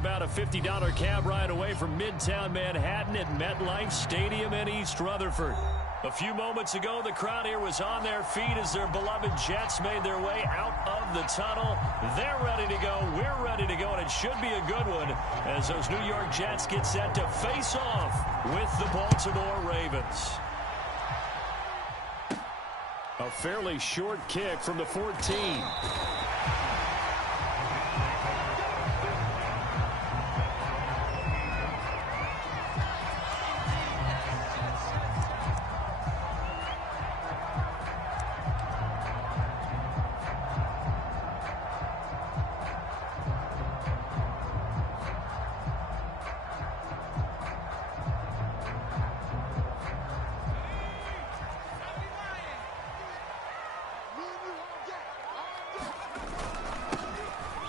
about a $50 cab ride away from Midtown Manhattan at MetLife Stadium in East Rutherford. A few moments ago, the crowd here was on their feet as their beloved Jets made their way out of the tunnel. They're ready to go. We're ready to go, and it should be a good one as those New York Jets get set to face off with the Baltimore Ravens. A fairly short kick from the 14.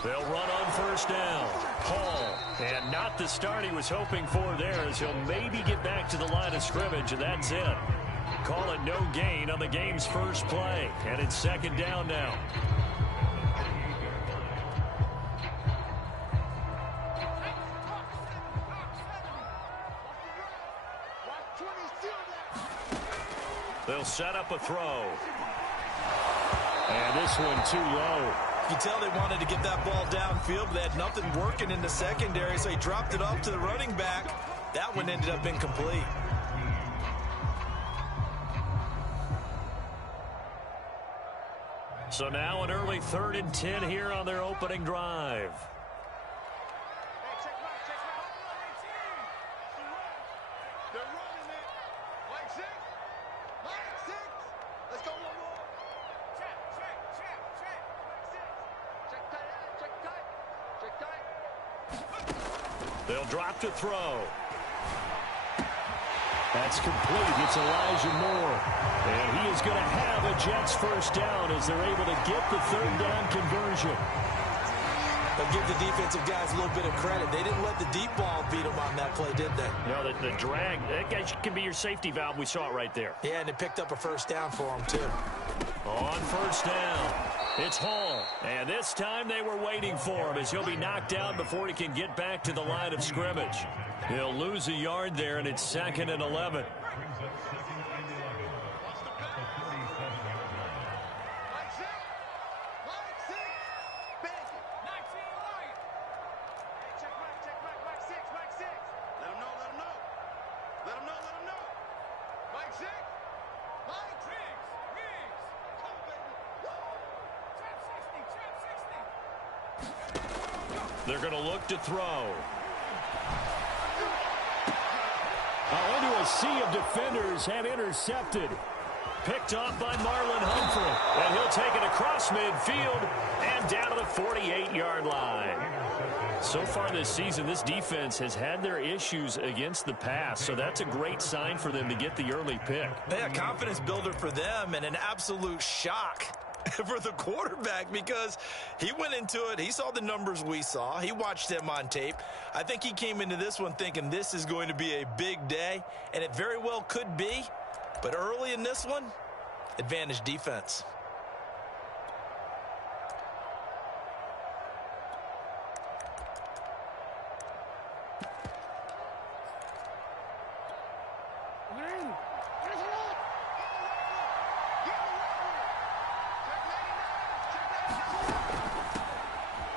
They'll run on first down. Hall, and not the start he was hoping for there, as he'll maybe get back to the line of scrimmage, and that's it. Call it no gain on the game's first play, and it's second down now. They'll set up a throw. And this one too low. You can tell they wanted to get that ball downfield, but they had nothing working in the secondary, so he dropped it off to the running back. That one ended up incomplete. So now an early 3rd and 10 here on their opening drive. They'll drop to throw. That's complete. It's Elijah Moore. And he is going to have a Jets first down as they're able to get the 3rd down conversion. They'll give the defensive guys a little bit of credit. They didn't let the deep ball beat them on that play, did they? No, the drag, that can be your safety valve. We saw it right there. Yeah, and they picked up a first down for them, too. On first down, it's Hall. And this time they were waiting for him as he'll be knocked down before he can get back to the line of scrimmage. He'll lose a yard there, and it's 2nd and 11. They're going to look to throw. Into a sea of defenders and intercepted. Picked off by Marlon Humphrey. And he'll take it across midfield and down to the 48-yard line. So far this season, this defense has had their issues against the pass, so that's a great sign for them to get the early pick. Yeah, confidence builder for them and an absolute shock for the quarterback because he went into it. He saw the numbers we saw. He watched them on tape. I think he came into this one thinking this is going to be a big day, and it very well could be. But early in this one, advantage defense.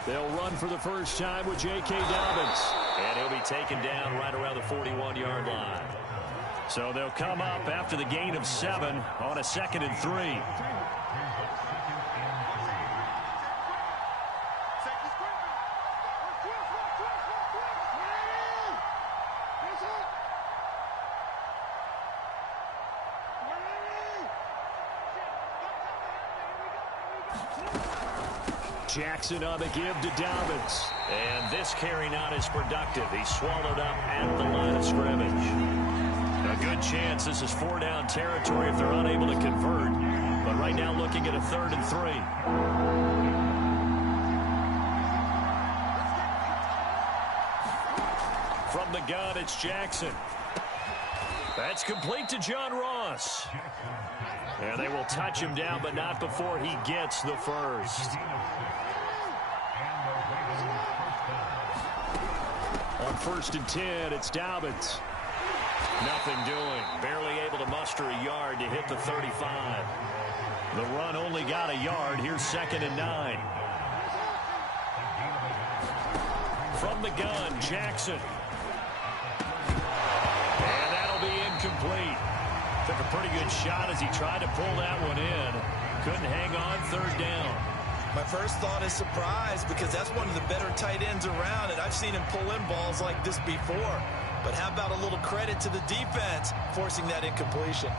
They'll run for the first time with J.K. Dobbins. And he'll be taken down right around the 41-yard line. So they'll come up after the gain of 7 on a 2nd and 3. Jackson on the give to Dobbins. And this carry not as productive. He's swallowed up at the line of scrimmage. A good chance this is 4-down territory if they're unable to convert. But right now looking at a 3rd and 3. From the gun, it's Jackson. That's complete to John Ross. And they will touch him down, but not before he gets the first. On 1st and 10, it's Dobbins. Nothing doing. Barely able to muster a yard to hit the 35. The run only got a yard. Here's 2nd and 9. From the gun, Jackson. And that'll be incomplete. Took a pretty good shot as he tried to pull that one in. Couldn't hang on 3rd down. My first thought is surprise because that's one of the better tight ends around, and I've seen him pull in balls like this before. But how about a little credit to the defense forcing that incompletion?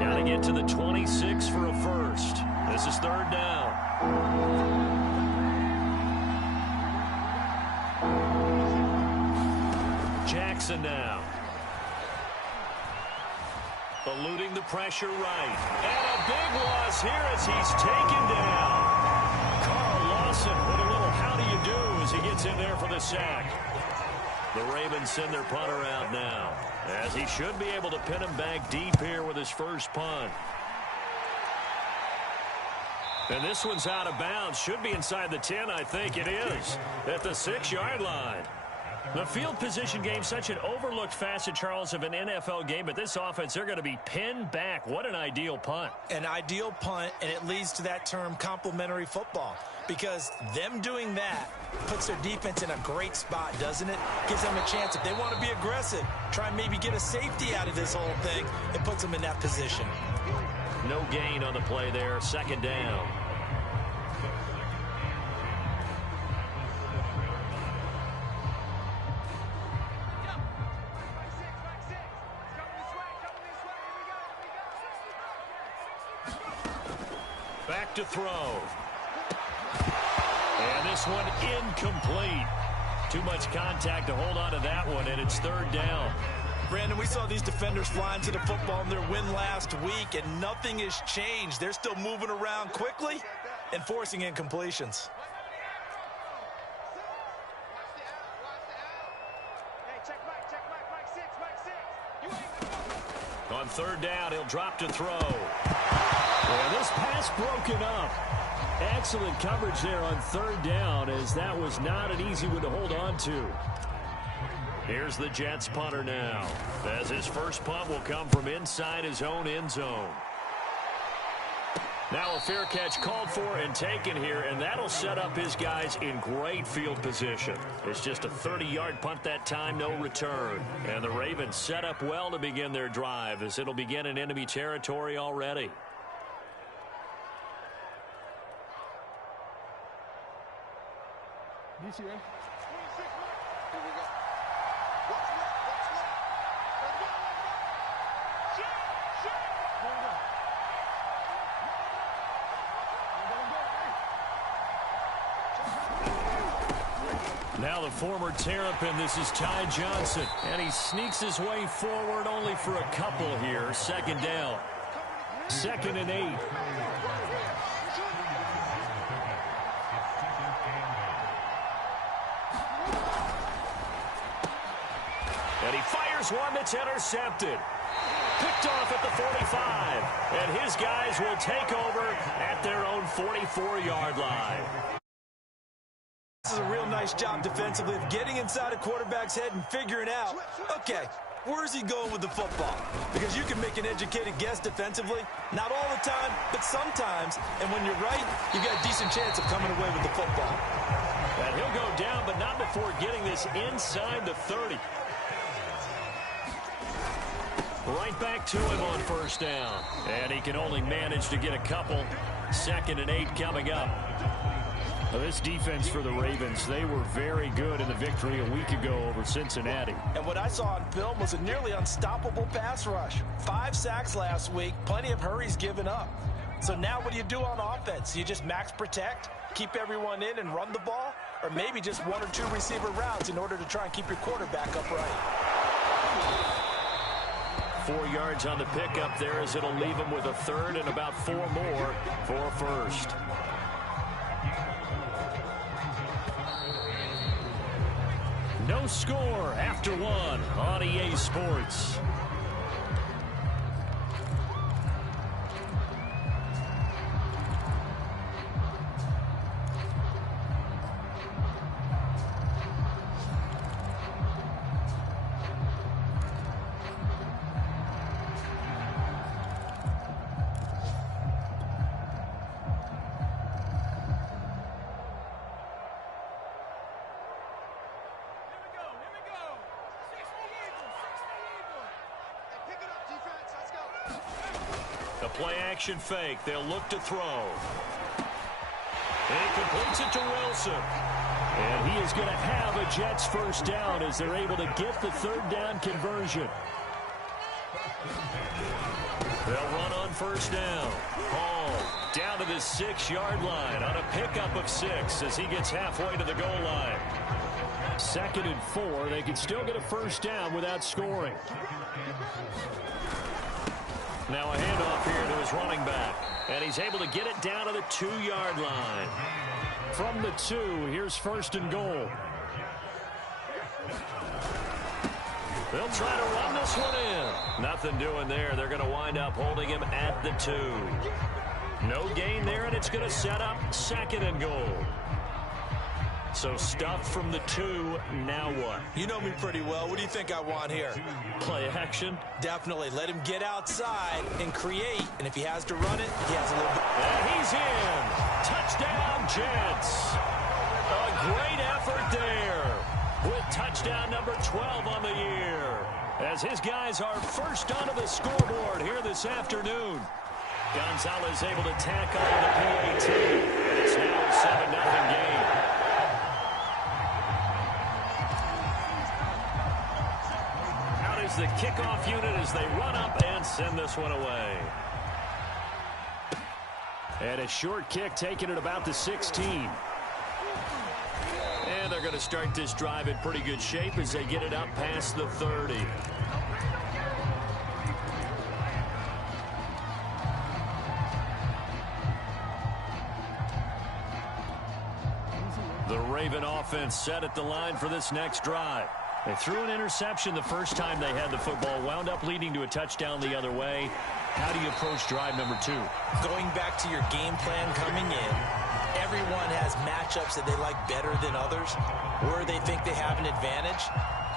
Got to get to the 26 for a first. This is 3rd down. Jackson now. Eluding the pressure right. And a big loss here as he's taken down. Carl Lawson with a little how do you do as he gets in there for the sack. The Ravens send their punter out now, as he should be able to pin him back deep here with his first punt. And this one's out of bounds. Should be inside the 10, I think it is, at the 6-yard line. The field position game, such an overlooked facet, Charles, of an NFL game. But this offense, they're going to be pinned back. What an ideal punt. An ideal punt, and it leads to that term complementary football. Because them doing that puts their defense in a great spot, doesn't it? Gives them a chance, if they want to be aggressive, try and maybe get a safety out of this whole thing. It puts them in that position. No gain on the play there. 2nd down. Back to throw. And this one incomplete. Too much contact to hold on to that one, and it's 3rd down. Brandon, we saw these defenders flying to the football in their win last week, and nothing has changed. They're still moving around quickly and forcing incompletions. On 3rd down, he'll drop to throw. And this pass broken up. Excellent coverage there on 3rd down, as that was not an easy one to hold on to. Here's the Jets punter now, as his first punt will come from inside his own end zone. Now a fair catch called for and taken here, and that'll set up his guys in great field position. It's just a 30-yard punt that time, no return. And the Ravens set up well to begin their drive, as it'll begin in enemy territory already. Now the former Terrapin, this is Ty Johnson. And he sneaks his way forward only for a couple here. 2nd down. 2nd and 8. And he fires one that's intercepted. Picked off at the 45. And his guys will take over at their own 44-yard line. This is a real nice job defensively of getting inside a quarterback's head and figuring out, okay, where's he going with the football? Because you can make an educated guess defensively, not all the time, but sometimes. And when you're right, you've got a decent chance of coming away with the football. And he'll go down, but not before getting this inside the 30. Right back to him on 1st down. And he can only manage to get a couple. 2nd and 8 coming up. Now this defense for the Ravens, they were very good in the victory a week ago over Cincinnati. And what I saw on film was a nearly unstoppable pass rush. 5 sacks last week, plenty of hurries given up. So now what do you do on offense? You just max protect, keep everyone in and run the ball, or maybe just 1 or 2 receiver routes in order to try and keep your quarterback upright. 4 yards on the pickup there, as it'll leave him with a 3rd and about 4 more for a first. No score after one on EA Sports. The play-action fake. They'll look to throw. And he completes it to Wilson. And he is going to have a Jets first down as they're able to get the third down conversion. They'll run on first down. Hall down to the 6-yard line on a pickup of 6 as he gets halfway to the goal line. 2nd and 4. They can still get a first down without scoring. Now a handoff here to his running back. And he's able to get it down to the 2-yard line. From the 2, here's 1st and goal. They'll try to run this one in. Nothing doing there. They're going to wind up holding him at the 2. No gain there, and it's going to set up 2nd and goal. So stuffed from the 2, now what? You know me pretty well. What do you think I want here? Play action? Definitely. Let him get outside and create. And if he has to run it, he has a little bit. And he's in. Touchdown, Jets. A great effort there with touchdown number 12 on the year. As his guys are first onto the scoreboard here this afternoon. Gonzalez able to tack on the PAT. And it's now a 7-0 game. Is the kickoff unit as they run up and send this one away. And a short kick taken at about the 16. And they're going to start this drive in pretty good shape as they get it up past the 30. The Raven offense set at the line for this next drive. They threw an interception the first time they had the football, wound up leading to a touchdown the other way. How do you approach drive number 2? Going back to your game plan coming in, everyone has matchups that they like better than others, where they think they have an advantage.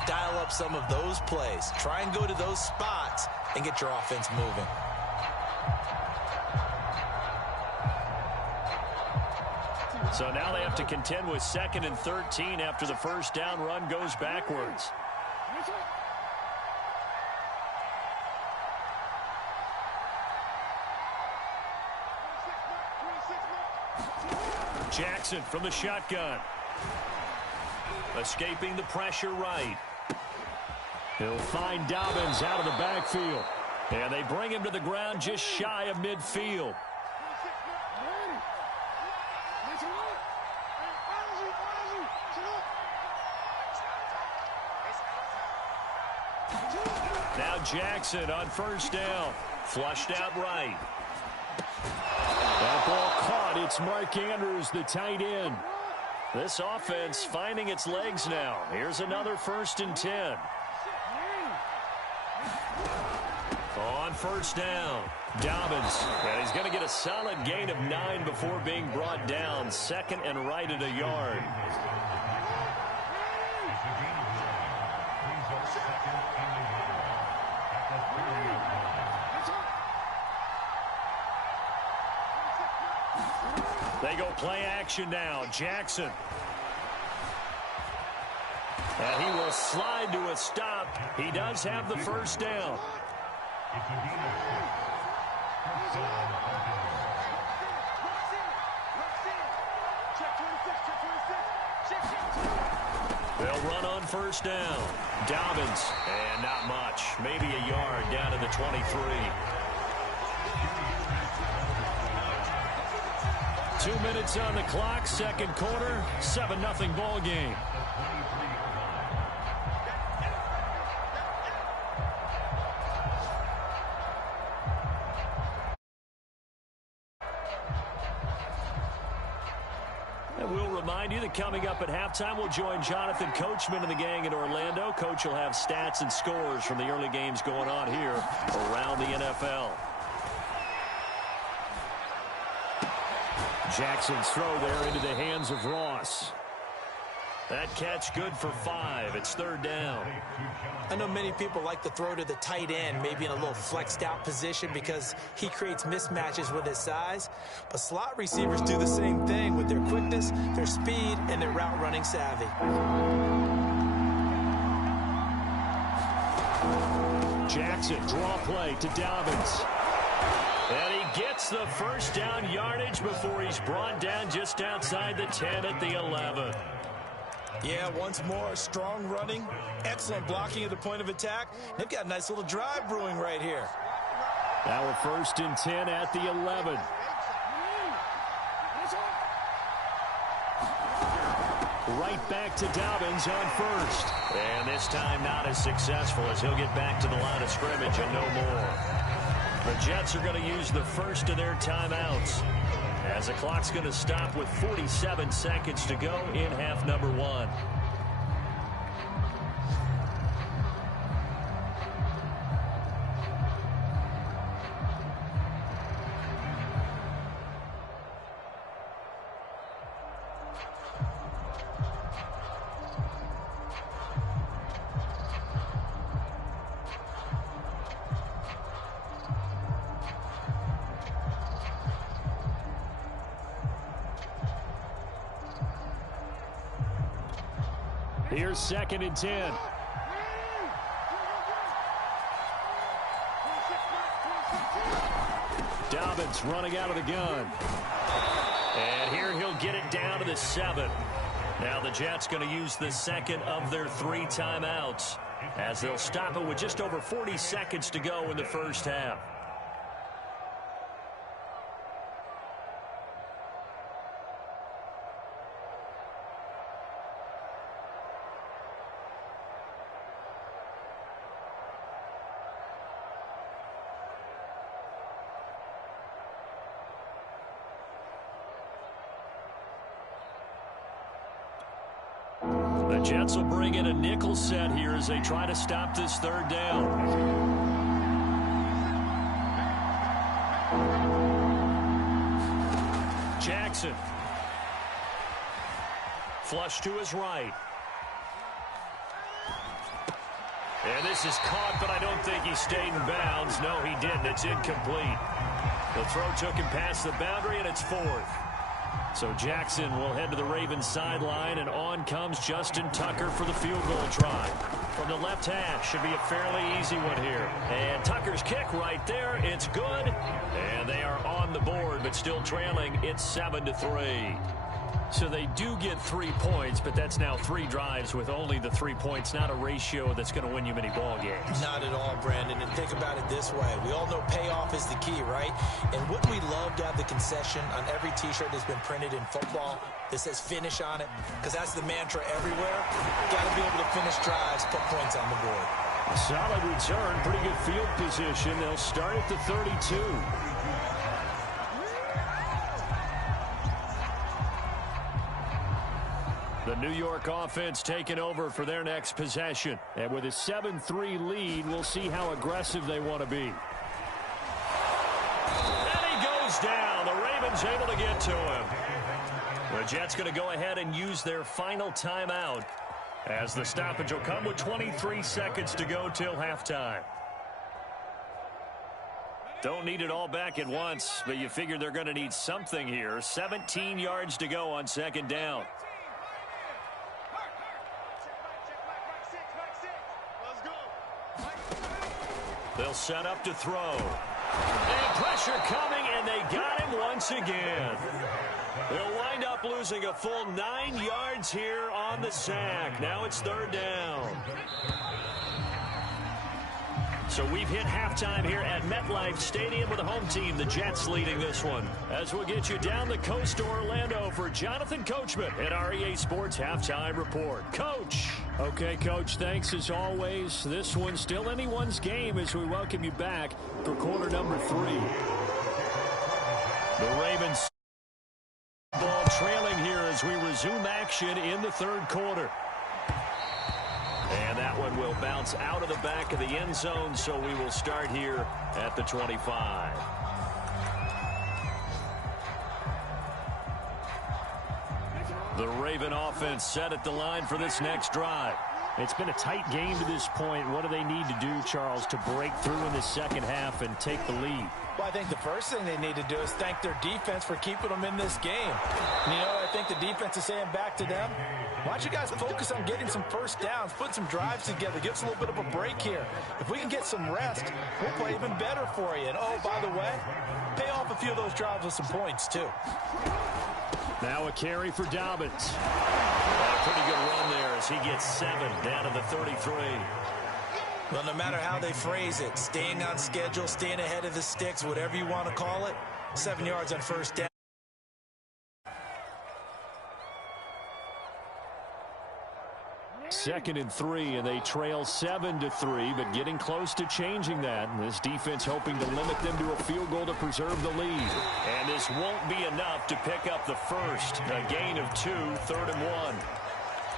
Dial up some of those plays. Try and go to those spots and get your offense moving. So now they have to contend with 2nd and 13 after the first down run goes backwards. Jackson from the shotgun. Escaping the pressure right. He'll find Dobbins out of the backfield. And they bring him to the ground just shy of midfield. Now Jackson on first down. Flushed out right. That ball caught. It's Mark Andrews, the tight end. This offense finding its legs now. Here's another 1st and 10. On first down, Dobbins. And he's going to get a solid gain of 9 before being brought down. 2nd and right at a yard. They go play action now. Jackson. And he will slide to a stop. He does have the first down. They'll run on first down. Dobbins. And not much. Maybe a yard down to the 23. 2 minutes on the clock, 2nd quarter, 7-0 ball game. remind you that coming up at halftime, we'll join Jonathan Coachman and the gang in Orlando. Coach will have stats and scores from the early games going on here around the NFL. Jackson's throw there into the hands of Ross. That catch good for 5. It's third down. I know many people like to throw to the tight end, maybe in a little flexed out position because he creates mismatches with his size. But slot receivers do the same thing with their quickness, their speed, and their route running savvy. Jackson, draw play to Dobbins. And he gets the first down yardage before he's brought down just outside the 10 at the 11. Yeah, once more, strong running, excellent blocking at the point of attack. They've got a nice little drive brewing right here. Now a 1st and 10 at the 11. Right back to Dobbins on first. And this time not as successful as he'll get back to the line of scrimmage and no more. The Jets are going to use the first of their timeouts, as the clock's going to stop with 47 seconds to go in half number 1. Here's 2nd and 10. Dobbins running out of the gun. And here he'll get it down to the 7. Now the Jets going to use the second of their 3 timeouts, as they'll stop it with just over 40 seconds to go in the first half. The Jets will bring in a nickel set here as they try to stop this third down. Jackson. Flush to his right. And this is caught, but I don't think he stayed in bounds. No, he didn't. It's incomplete. The throw took him past the boundary, and it's 4th. So Jackson will head to the Ravens sideline, and on comes Justin Tucker for the field goal try. From the left hash, should be a fairly easy one here. And Tucker's kick right there, it's good. And they are on the board, but still trailing. It's 7-3. So they do get 3 points, but that's now 3 drives with only the 3 points. Not a ratio that's going to win you many ball games. Not at all, Brandon. And think about it this way. We all know payoff is the key, right? And wouldn't we love to have the concession on every T-shirt that's been printed in football that says finish on it? Because that's the mantra everywhere. Got to be able to finish drives, put points on the board. Solid return, pretty good field position. They'll start at the 32. The New York offense taking over for their next possession. And with a 7-3 lead, we'll see how aggressive they want to be. And he goes down. The Ravens able to get to him. The Jets going to go ahead and use their final timeout, as the stoppage will come with 23 seconds to go till halftime. Don't need it all back at once, but you figure they're going to need something here. 17 yards to go on 2nd down. They'll set up to throw. And pressure coming, and they got him once again. They'll wind up losing a full 9 yards here on the sack. Now it's 3rd down. So we've hit halftime here at MetLife Stadium with the home team, the Jets, leading this one. As we'll get you down the coast to Orlando for Jonathan Coachman at our EA Sports Halftime Report. Coach. Okay, Coach, thanks as always. This one's still anyone's game as we welcome you back for quarter number 3. The Ravens ball trailing here as as we resume action in the third quarter. And that one will bounce out of the back of the end zone, so we will start here at the 25. The Raven offense set at the line for this next drive. It's been a tight game to this point. What do they need to do, Charles, to break through in the second half and take the lead? Well, I think the first thing they need to do is thank their defense for keeping them in this game. And you know what I think the defense is saying back to them? Why don't you guys focus on getting some first downs, putting some drives together, give us a little bit of a break here. If we can get some rest, we'll play even better for you. And, oh, by the way, pay off a few of those drives with some points, too. Now a carry for Dobbins. A pretty good run there as he gets 7 down to the 33. Well, no matter how they phrase it, staying on schedule, staying ahead of the sticks, whatever you want to call it, 7 yards on first down. Second and 3, and they trail 7-3, but getting close to changing that. And this defense hoping to limit them to a field goal to preserve the lead. And this won't be enough to pick up the first. A gain of 2, 3rd and 1.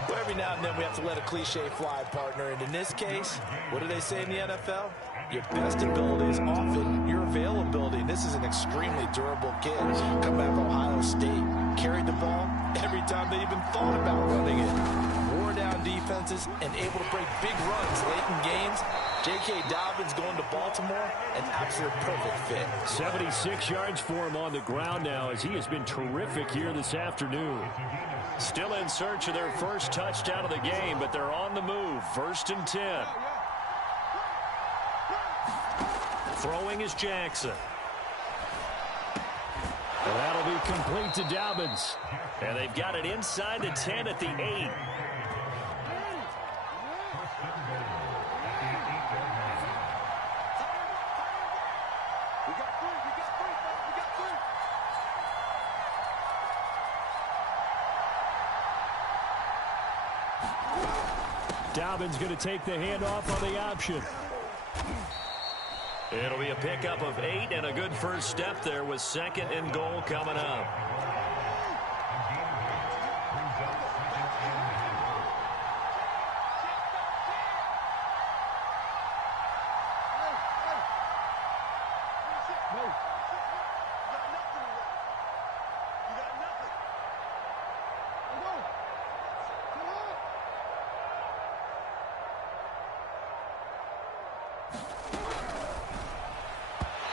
Well, every now and then we have to let a cliche fly, partner. And in this case, what do they say in the NFL? Your best ability is often your availability. And this is an extremely durable kid coming out of Ohio State. Carried the ball every time they even thought about running it. Wore down defenses and able to break big runs late in games. J.K. Dobbins going to Baltimore, an absolute perfect fit. 76 yards for him on the ground now as he has been terrific here this afternoon. Still in search of their first touchdown of the game, but they're on the move. 1st and 10. Throwing is Jackson. And that'll be complete to Dobbins. And they've got it inside the 10 at the 8. Dobbins going to take the handoff on the option. It'll be a pickup of 8 and a good first step there with 2nd and goal coming up.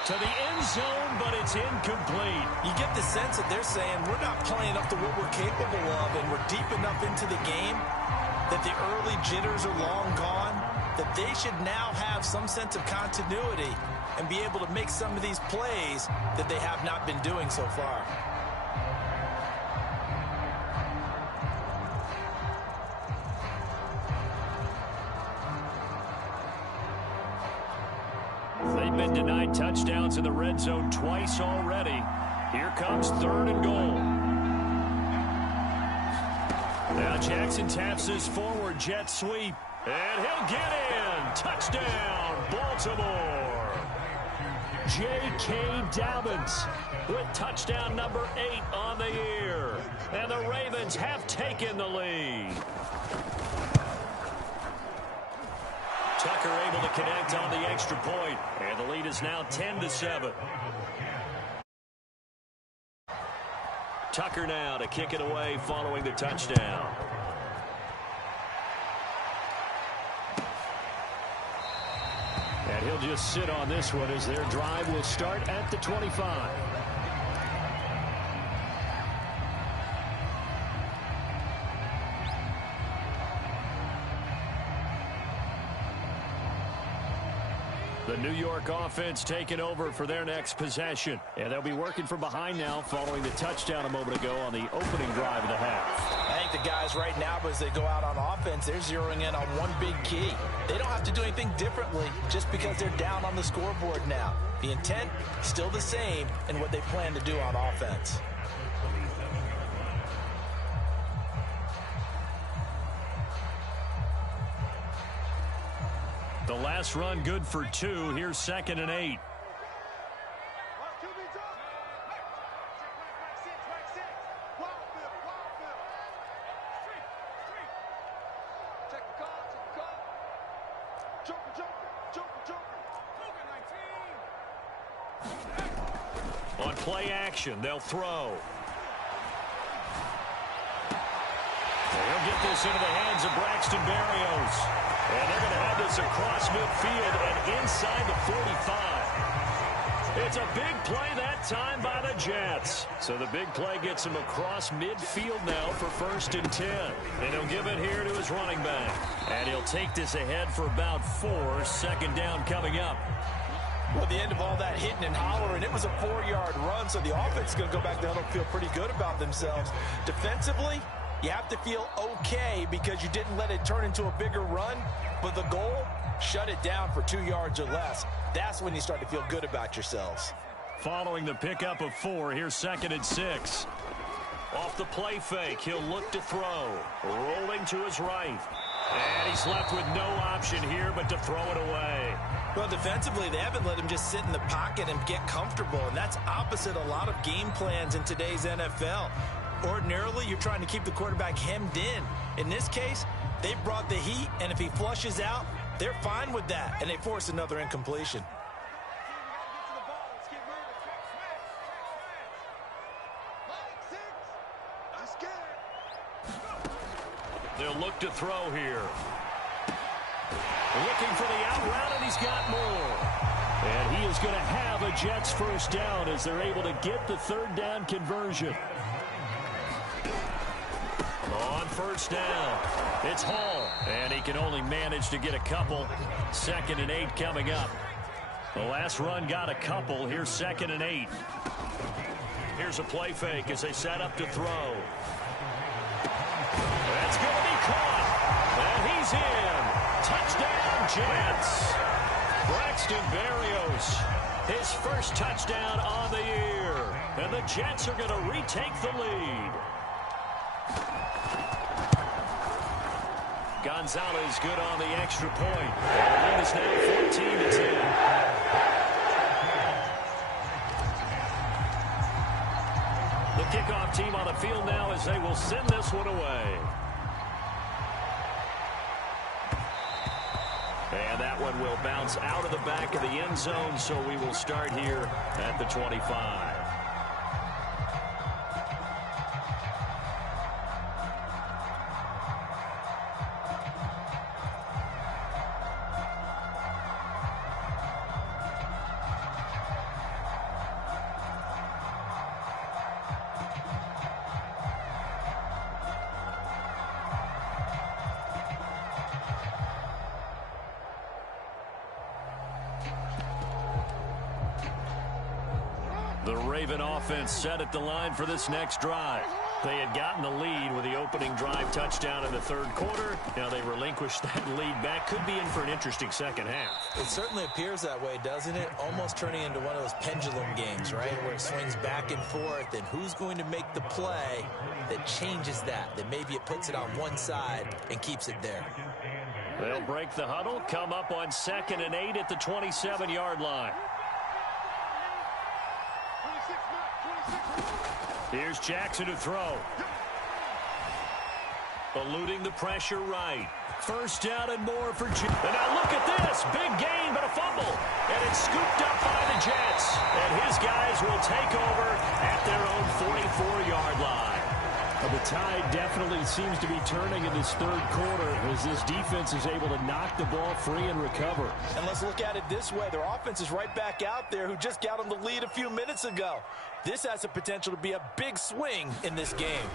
To the end zone, but it's incomplete. You get the sense that they're saying we're not playing up to what we're capable of, and we're deep enough into the game that the early jitters are long gone, that they should now have some sense of continuity and be able to make some of these plays that they have not been doing so far. They've been denied touchdowns in the red zone twice already. Here comes 3rd and goal. Now Jackson taps this forward jet sweep, and he'll get in. Touchdown, Baltimore. J.K. Dobbins with touchdown number 8 on the year. And the Ravens have taken the lead. Tucker able to connect on the extra point, and the lead is now 10-7. Tucker now to kick it away following the touchdown. And he'll just sit on this one as their drive will start at the 25. The New York offense taking over for their next possession. And they'll be working from behind now following the touchdown a moment ago on the opening drive of the half. I think the guys right now, as they go out on offense, they're zeroing in on one big key. They don't have to do anything differently just because they're down on the scoreboard now. The intent, still the same in what they plan to do on offense. The last run good for 2. Here's 2nd and 8. On play action, they'll throw. They'll get this into the hands of Braxton Berrios. And they're going to have this across midfield and inside the 45. It's a big play that time by the Jets. So the big play gets him across midfield now for 1st and 10. And he'll give it here to his running back. And he'll take this ahead for about 4. 2nd down coming up. Well, at the end of all that hitting and hollering, it was a 4-yard run, so the offense is going to go back down and feel pretty good about themselves. Defensively, you have to feel okay because you didn't let it turn into a bigger run, but the goal, shut it down for 2 yards or less. That's when you start to feel good about yourselves. Following the pickup of 4, here's 2nd and 6. Off the play fake, he'll look to throw. Rolling to his right. And he's left with no option here but to throw it away. Well, defensively, they haven't let him just sit in the pocket and get comfortable, and that's opposite a lot of game plans in today's NFL. Ordinarily, you're trying to keep the quarterback hemmed in. In this case, they brought the heat, and if he flushes out, they're fine with that, and they force another incompletion. They'll look to throw here. Looking for the out route, and he's got more. And he is going to have a Jets 1st down as they're able to get the 3rd down conversion. On 1st down, it's Hall, and he can only manage to get a couple. 2nd and 8 coming up. The last run got a couple. Here's 2nd and 8. Here's a play fake as they set up to throw. That's going to be caught, and he's in. Touchdown, Jets. Braxton Berrios, his 1st touchdown on the year. And the Jets are going to retake the lead. Gonzalez good on the extra point. And the lead is now 14-10. The kickoff team on the field now as they will send this one away. And that one will bounce out of the back of the end zone, so we will start here at the 25. The Raven offense set at the line for this next drive. They had gotten the lead with the opening drive touchdown in the 3rd quarter. Now they relinquished that lead back. Could be in for an interesting 2nd half. It certainly appears that way, doesn't it? Almost turning into one of those pendulum games, right? Where it swings back and forth, and who's going to make the play that changes that maybe it puts it on one side and keeps it there. They'll break the huddle, come up on 2nd and 8 at the 27-yard line. Here's Jackson to throw. Eluding the pressure right. 1st down and more for Jets. And now look at this. Big gain, but a fumble. And it's scooped up by the Jets. And his guys will take over at their own 44-yard line. The tide definitely seems to be turning in this 3rd quarter as this defense is able to knock the ball free and recover. And let's look at it this way. Their offense is right back out there who just got them the lead a few minutes ago. This has the potential to be a big swing in this game.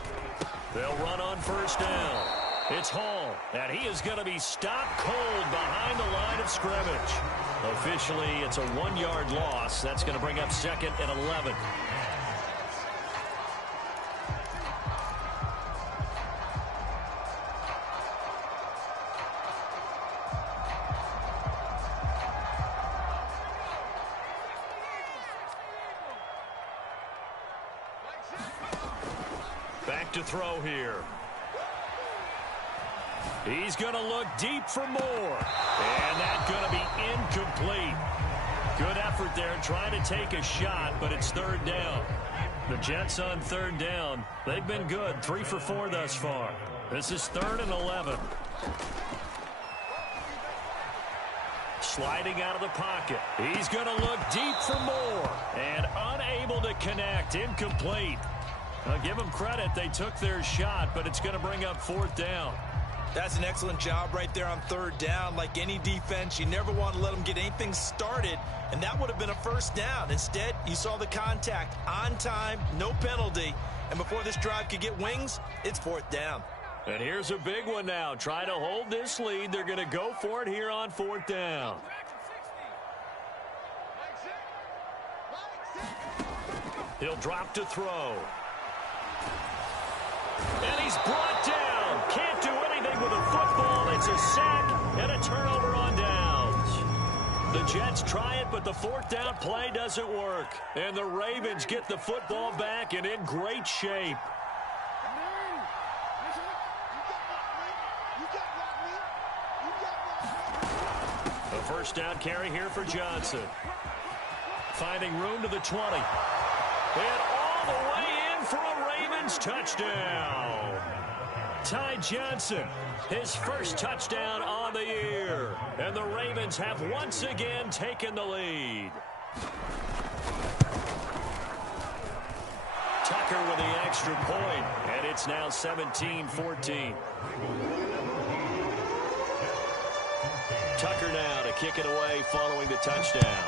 They'll run on 1st down. It's Hall, and he is going to be stopped cold behind the line of scrimmage. Officially, it's a 1-yard loss. That's going to bring up 2nd and 11. Back to throw here. He's going to look deep for more. And that's going to be incomplete. Good effort there trying to take a shot, but it's 3rd down. The Jets on 3rd down. They've been good. 3 for 4 thus far. This is 3rd and 11. sliding out of the pocket. He's going to look deep for more. And unable to connect. Incomplete. I'll give them credit. They took their shot, but it's going to bring up 4th down. That's an excellent job right there on 3rd down. Like any defense, you never want to let them get anything started, and that would have been a 1st down. Instead, you saw the contact on time, no penalty, and before this drive could get wings, it's 4th down. And here's a big one now. Trying to hold this lead. They're going to go for it here on 4th down. He'll drop to throw. And he's brought down. Can't do anything with a football. It's a sack and a turnover on downs. The Jets try it, but the 4th down play doesn't work. And the Ravens get the football back and in great shape. A 1st down carry here for Johnson. Finding room to the 20. And all the way in for a Ravens touchdown. Ty Johnson, his first touchdown on the year. And the Ravens have once again taken the lead. Tucker with the extra point, and it's now 17-14. Tucker now to kick it away following the touchdown.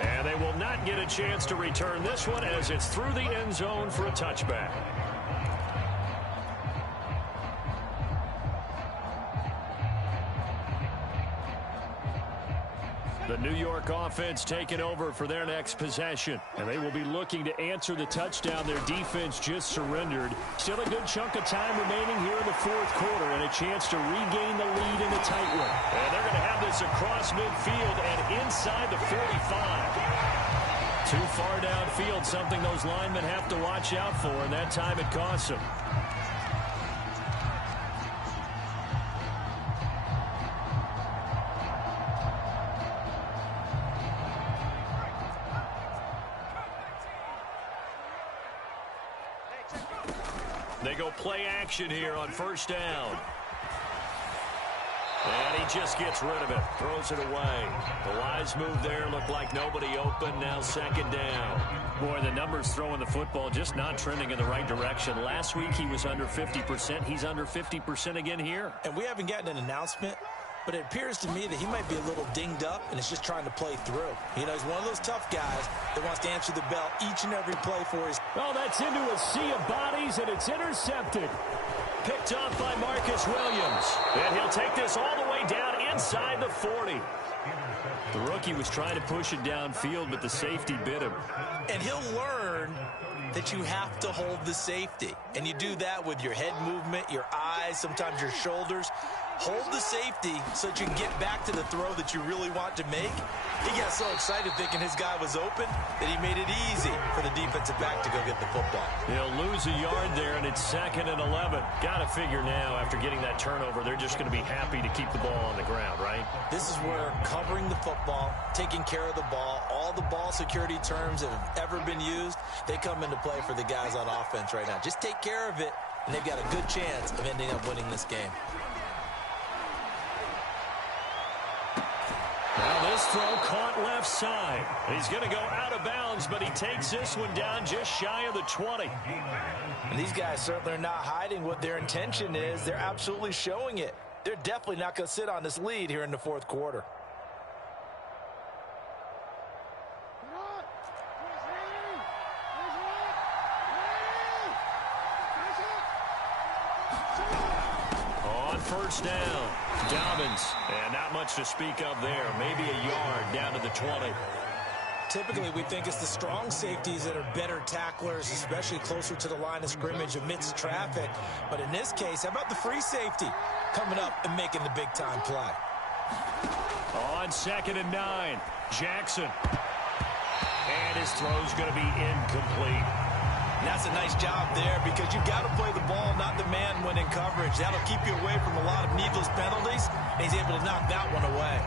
And they will not get a chance to return this one as it's through the end zone for a touchback. The New York offense taking over for their next possession. And they will be looking to answer the touchdown their defense just surrendered. Still a good chunk of time remaining here in the 4th quarter and a chance to regain the lead in a tight one. And they're going to have this across midfield and inside the 45. Too far downfield, something those linemen have to watch out for, and that time it costs them. They go play action here on 1st down. And he just gets rid of it, throws it away. The wise move there, looked like nobody open, now 2nd down. Boy, the numbers throwing the football just not trending in the right direction. Last week he was under 50%. He's under 50% again here. And we haven't gotten an announcement, but it appears to me that he might be a little dinged up and is just trying to play through. You know, he's one of those tough guys that wants to answer the bell each and every play for his... Oh, that's into a sea of bodies, and it's intercepted. Picked off by Marcus Williams. And he'll take this all the way down inside the 40. The rookie was trying to push it downfield, but the safety bit him. And he'll learn that you have to hold the safety. And you do that with your head movement, your eyes, sometimes your shoulders. Hold the safety so that you can get back to the throw that you really want to make. He got so excited thinking his guy was open that he made it easy for the defensive back to go get the football. He'll lose a yard there, and it's 2nd and 11. Got to figure now, after getting that turnover, they're just going to be happy to keep the ball on the ground, right? This is where covering the football, taking care of the ball, all the ball security terms that have ever been used, they come into play for the guys on offense right now. Just take care of it, and they've got a good chance of ending up winning this game. Now this throw caught left side. He's going to go out of bounds, but he takes this one down just shy of the 20. And these guys certainly are not hiding what their intention is. They're absolutely showing it. They're definitely not going to sit on this lead here in the 4th quarter. On 1st down, Dobbins, and not much to speak of there. Maybe a yard down to the 20. Typically, we think it's the strong safeties that are better tacklers, especially closer to the line of scrimmage amidst traffic. But in this case, how about the free safety coming up and making the big-time play? On 2nd and 9, Jackson. And his throw's going to be incomplete. And that's a nice job there because you've got to play the ball, not the man when in coverage. That'll keep you away from a lot of needless penalties, and he's able to knock that one away.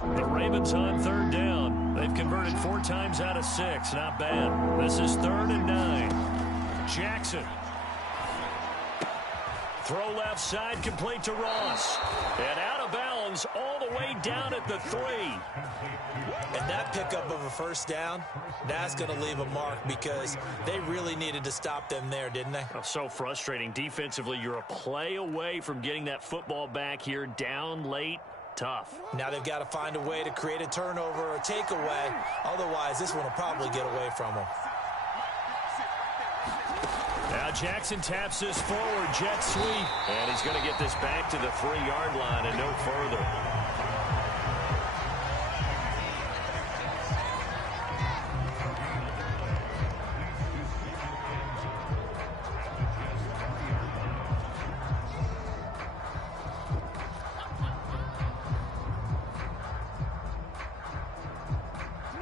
The Ravens on third down. They've converted 4 times out of 6. Not bad. This is 3rd and 9. Jackson. Throw left side, complete to Ross. And out of bounds all the way down at the 3. And that pickup of a first down, that's going to leave a mark because they really needed to stop them there, didn't they? Oh, so frustrating. Defensively, you're a play away from getting that football back here down late. Tough. Now they've got to find a way to create a turnover or a takeaway. Otherwise, this one will probably get away from them. Now Jackson taps this forward, jet sweep. And he's going to get this back to the 3-yard line and no further.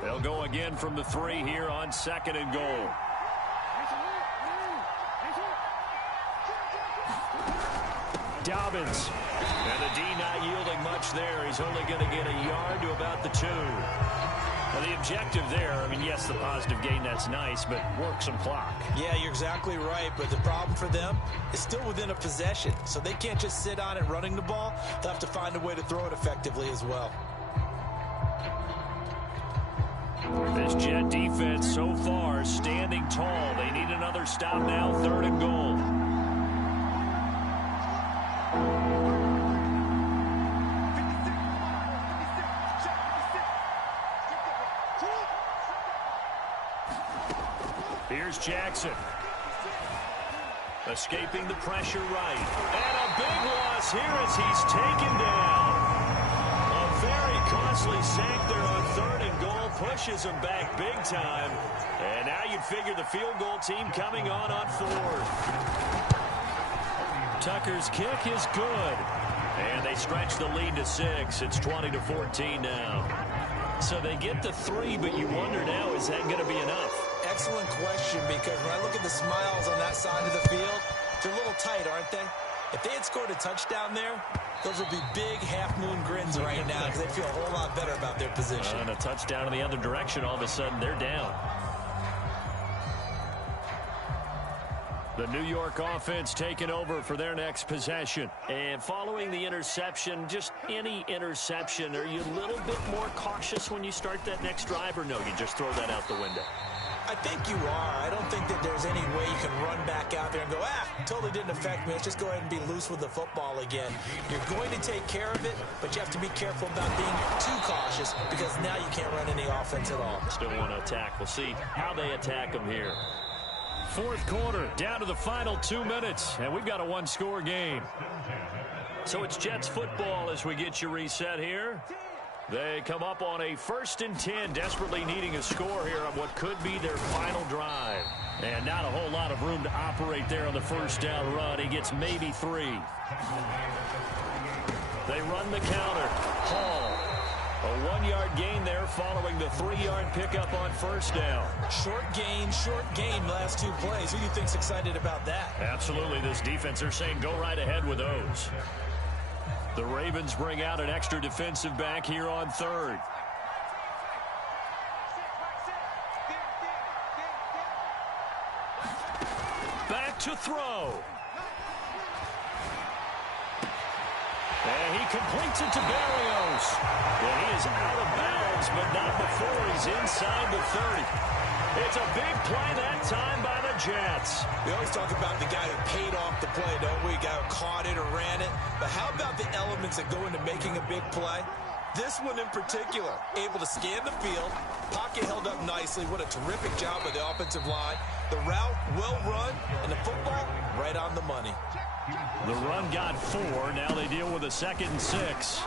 They'll go again from the 3 here on 2nd and goal. Dobbins. And the D not yielding much there. He's only going to get a yard to about the 2. Now the objective there, I mean, yes, the positive gain, that's nice, but work some clock. Yeah, you're exactly right, but the problem for them is still within a possession, so they can't just sit on it running the ball. They'll have to find a way to throw it effectively as well. This Jet defense so far standing tall. They need another stop now, 3rd and goal. Here's Jackson. Escaping the pressure right. And a big loss here as he's taken down. A very costly sack there on 3rd and goal. Pushes him back big time. And now you'd figure the field goal team coming on 4th. Tucker's kick is good. And they stretch the lead to 6. It's 20-14 now. So they get the 3, but you wonder now, is that going to be enough? Excellent question, because when I look at the smiles on that side of the field, they're a little tight, aren't they? If they had scored a touchdown there, those would be big half-moon grins right now because they'd feel a whole lot better about their position. And a touchdown in the other direction, all of a sudden they're down. The New York offense taking over for their next possession. And following the interception, just any interception, are you a little bit more cautious when you start that next drive, or no, you just throw that out the window? I think you are. I don't think that there's any way you can run back out there and go, totally didn't affect me. Let's just go ahead and be loose with the football again. You're going to take care of it, but you have to be careful about being too cautious because now you can't run any offense at all. Still want to attack. We'll see how they attack them here. 4th quarter, down to the final 2 minutes, and we've got a 1-score game. So it's Jets football as we get you reset here. They come up on a 1st and 10, desperately needing a score here on what could be their final drive. And not a whole lot of room to operate there on the 1st down run. He gets maybe 3. They run the counter. Hall. A 1-yard gain there following the 3-yard pickup on 1st down. Short gain last 2 plays. Who do you think's excited about that? Absolutely. This defense, they're saying go right ahead with those. The Ravens bring out an extra defensive back here on 3rd. Back to throw. And he completes it to Berrios. And he is out of bounds, but not before he's inside the 30. It's a big play that time by the Jets. We always talk about the guy who paid off the play, don't we? Guy who caught it or ran it. But how about the elements that go into making a big play? This one in particular, able to scan the field, pocket held up nicely. What a terrific job by the offensive line. The route, well run, and the football, right on the money. The run got 4. Now they deal with a 2nd and 6.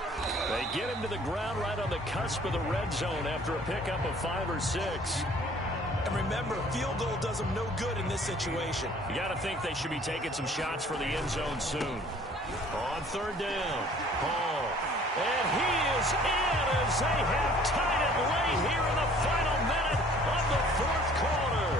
They get him to the ground right on the cusp of the red zone after a pickup of 5 or 6. And remember, a field goal does them no good in this situation. You got to think they should be taking some shots for the end zone soon. On 3rd down, Hall. And he is in as they have tied it late here in the final minute of the 4th quarter.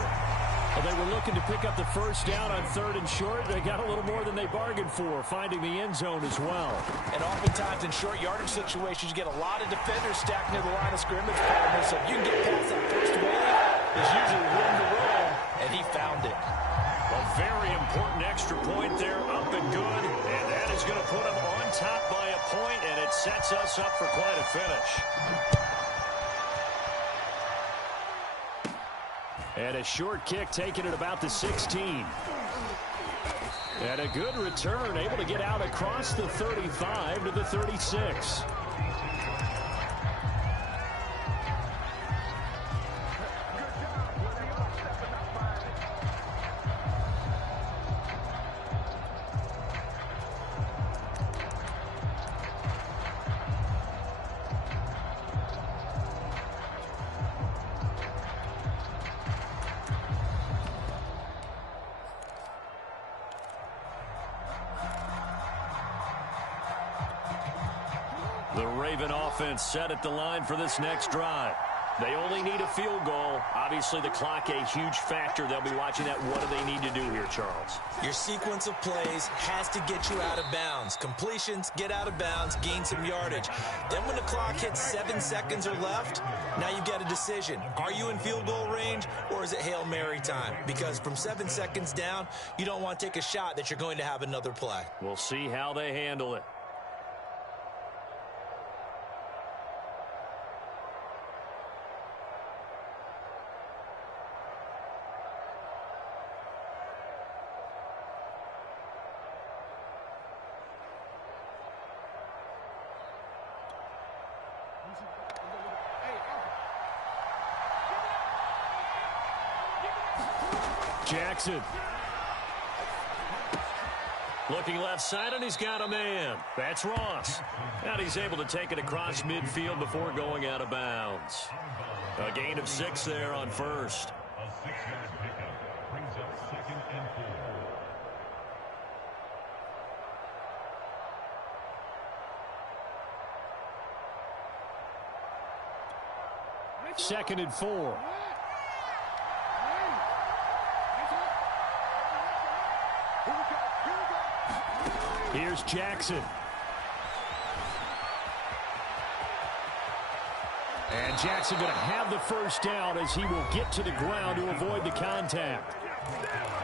Well, they were looking to pick up the first down on 3rd and short. They got a little more than they bargained for, finding the end zone as well. And oftentimes in short yardage situations, you get a lot of defenders stacked near the line of scrimmage, partner. So if you can get past that first wave, there's usually room to roll, and he found it. A very important extra point there, up and good. And that is going to put him on top by a point, and it sets us up for quite a finish. And a short kick taken at about the 16. And a good return, able to get out across the 35 to the 36. The Raven offense set at the line for this next drive. They only need a field goal. Obviously, the clock a huge factor. They'll be watching that. What do they need to do here, Charles? Your sequence of plays has to get you out of bounds. Completions, get out of bounds, gain some yardage. Then when the clock hits 7 seconds or left, now you get a decision. Are you in field goal range, or is it Hail Mary time? Because from 7 seconds down, you don't want to take a shot that you're going to have another play. We'll see how they handle it. Jackson. Looking left side, and he's got a man. That's Ross. And he's able to take it across midfield before going out of bounds. A gain of 6 there on first. A 6-yard pickup brings up 2nd and 4. 2nd and 4. Here's Jackson. And Jackson going to have the first down as he will get to the ground to avoid the contact.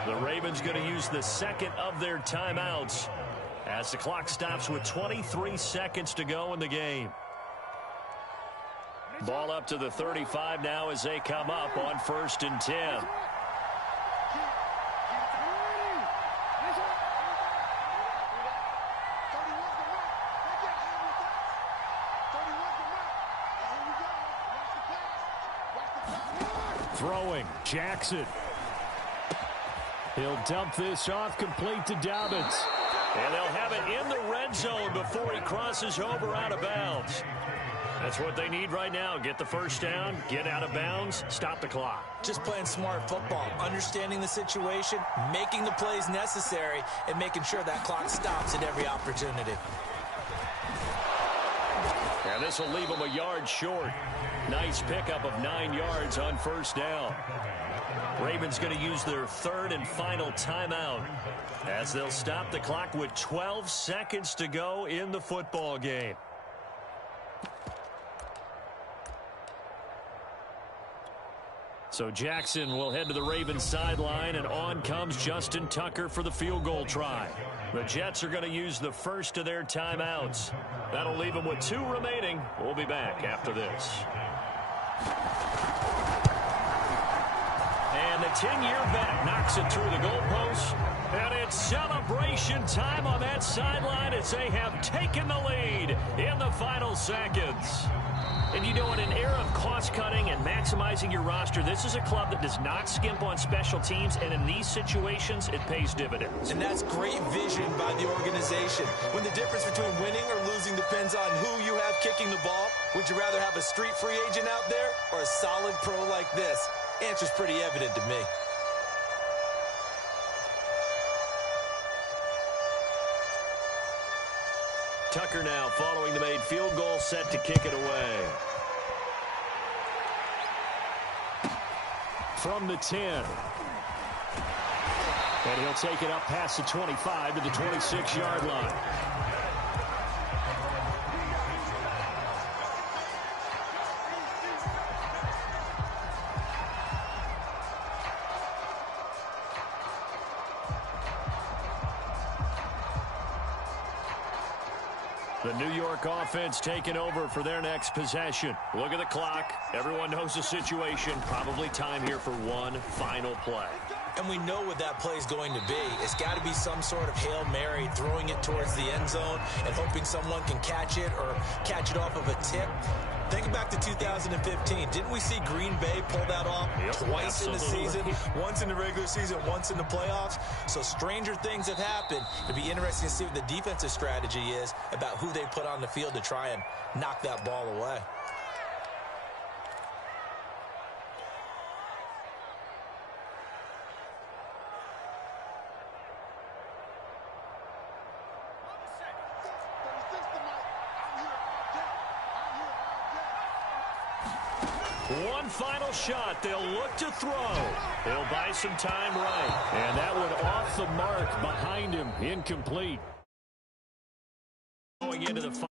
The Ravens going to use the second of their timeouts as the clock stops with 23 seconds to go in the game. Ball up to the 35 now as they come up on 1st and 10. Throwing, Jackson. He'll dump this off, complete to Dobbins. And they'll have it in the red zone before he crosses over out of bounds. That's what they need right now. Get the first down, get out of bounds, stop the clock. Just playing smart football, understanding the situation, making the plays necessary, and making sure that clock stops at every opportunity. And this will leave him a yard short. Nice pickup of 9 yards on first down. Ravens going to use their 3rd and final timeout as they'll stop the clock with 12 seconds to go in the football game. So Jackson will head to the Ravens sideline, and on comes Justin Tucker for the field goal try. The Jets are going to use the first of their timeouts. That'll leave them with 2 remaining. We'll be back after this. And the 10-year vet knocks it through the goalpost. And it's celebration time on that sideline as they have taken the lead in the final seconds. And you know, in an era of cost-cutting and maximizing your roster, this is a club that does not skimp on special teams, and in these situations, it pays dividends. And that's great vision by the organization. When the difference between winning or losing depends on who you have kicking the ball, would you rather have a street free agent out there or a solid pro like this? Answer's pretty evident to me. Tucker now following the made field goal, set to kick it away. From the 10. And he'll take it up past the 25 to the 26-yard line. The New York offense taking over for their next possession. Look at the clock. Everyone knows the situation. Probably time here for one final play. And we know what that play is going to be. It's got to be some sort of Hail Mary, throwing it towards the end zone and hoping someone can catch it or catch it off of a tip. Think back to 2015. Didn't we see Green Bay pull that off twice in the season? Once in the regular season, once in the playoffs. So stranger things have happened. It'll be interesting to see what the defensive strategy is about who they put on the field to try and knock that ball away. One final shot. They'll look to throw. He'll buy some time right. And that one off the mark behind him. Incomplete. Going into the